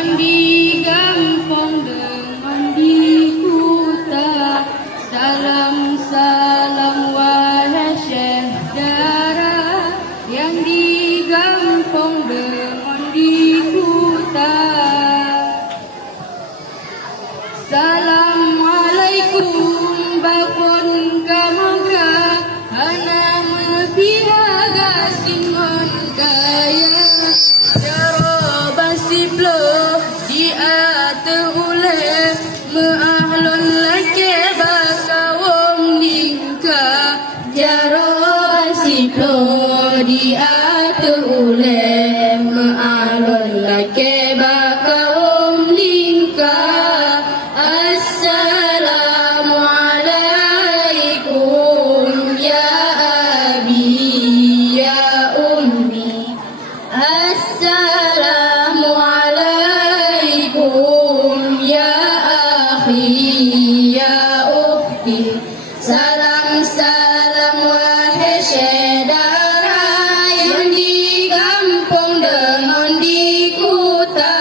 yang digampong dengan di kota. Salam-salam wahai Syekh Dara yang digampong dengan di kota. Assalamualaikum bakon kamagra hana mebihaga singon kaya jaro basiblo di atuleh meahlon lake bakawong lingka jaro basiblo di atuleh meahlon lake bakawong lingka. Assalamualaikum ya abi ya ummi. Assalamualaikum ya akhi ya ukhti. Salam-salam wahai saudara yang digampong dengan di kota.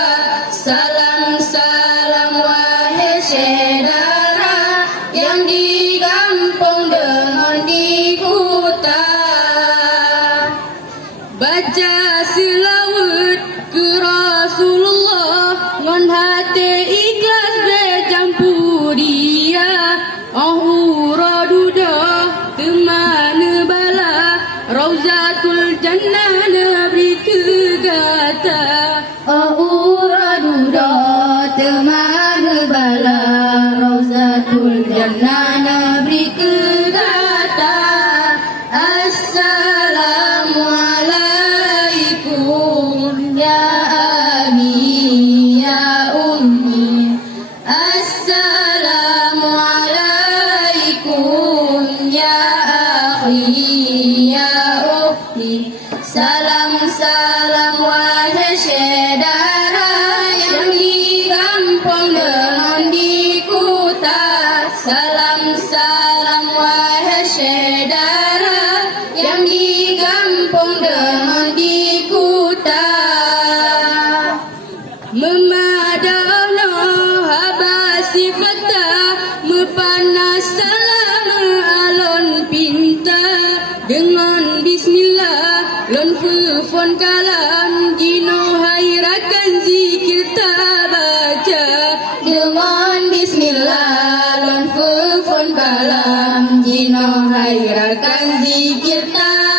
Salam-salam wahai saudara yang digampong dengan di kota. Baca selawat ke Rasulullah ngon hati ikhlas bercampur dia. Ahura duda teman bala Rauzatul Jannah nabri kegata. Ahura duda teman bala Rauzatul Jannah nabri kegata. Assalamualaikum ya abi ya ummi. Assalamualaikum ya akhi ya ukhti. Salam-salam wahai saudara yang digampong dengan di kota. Salam-salam wahai saudara yang digampong dengan di kota. Memadana habasi fata mepanas salam alon pinta dengan bismillah lon fufon kalam jino hairakan zikir tabaca dengan bismillah lon fufon kalam jino hairakan zikir tabaca.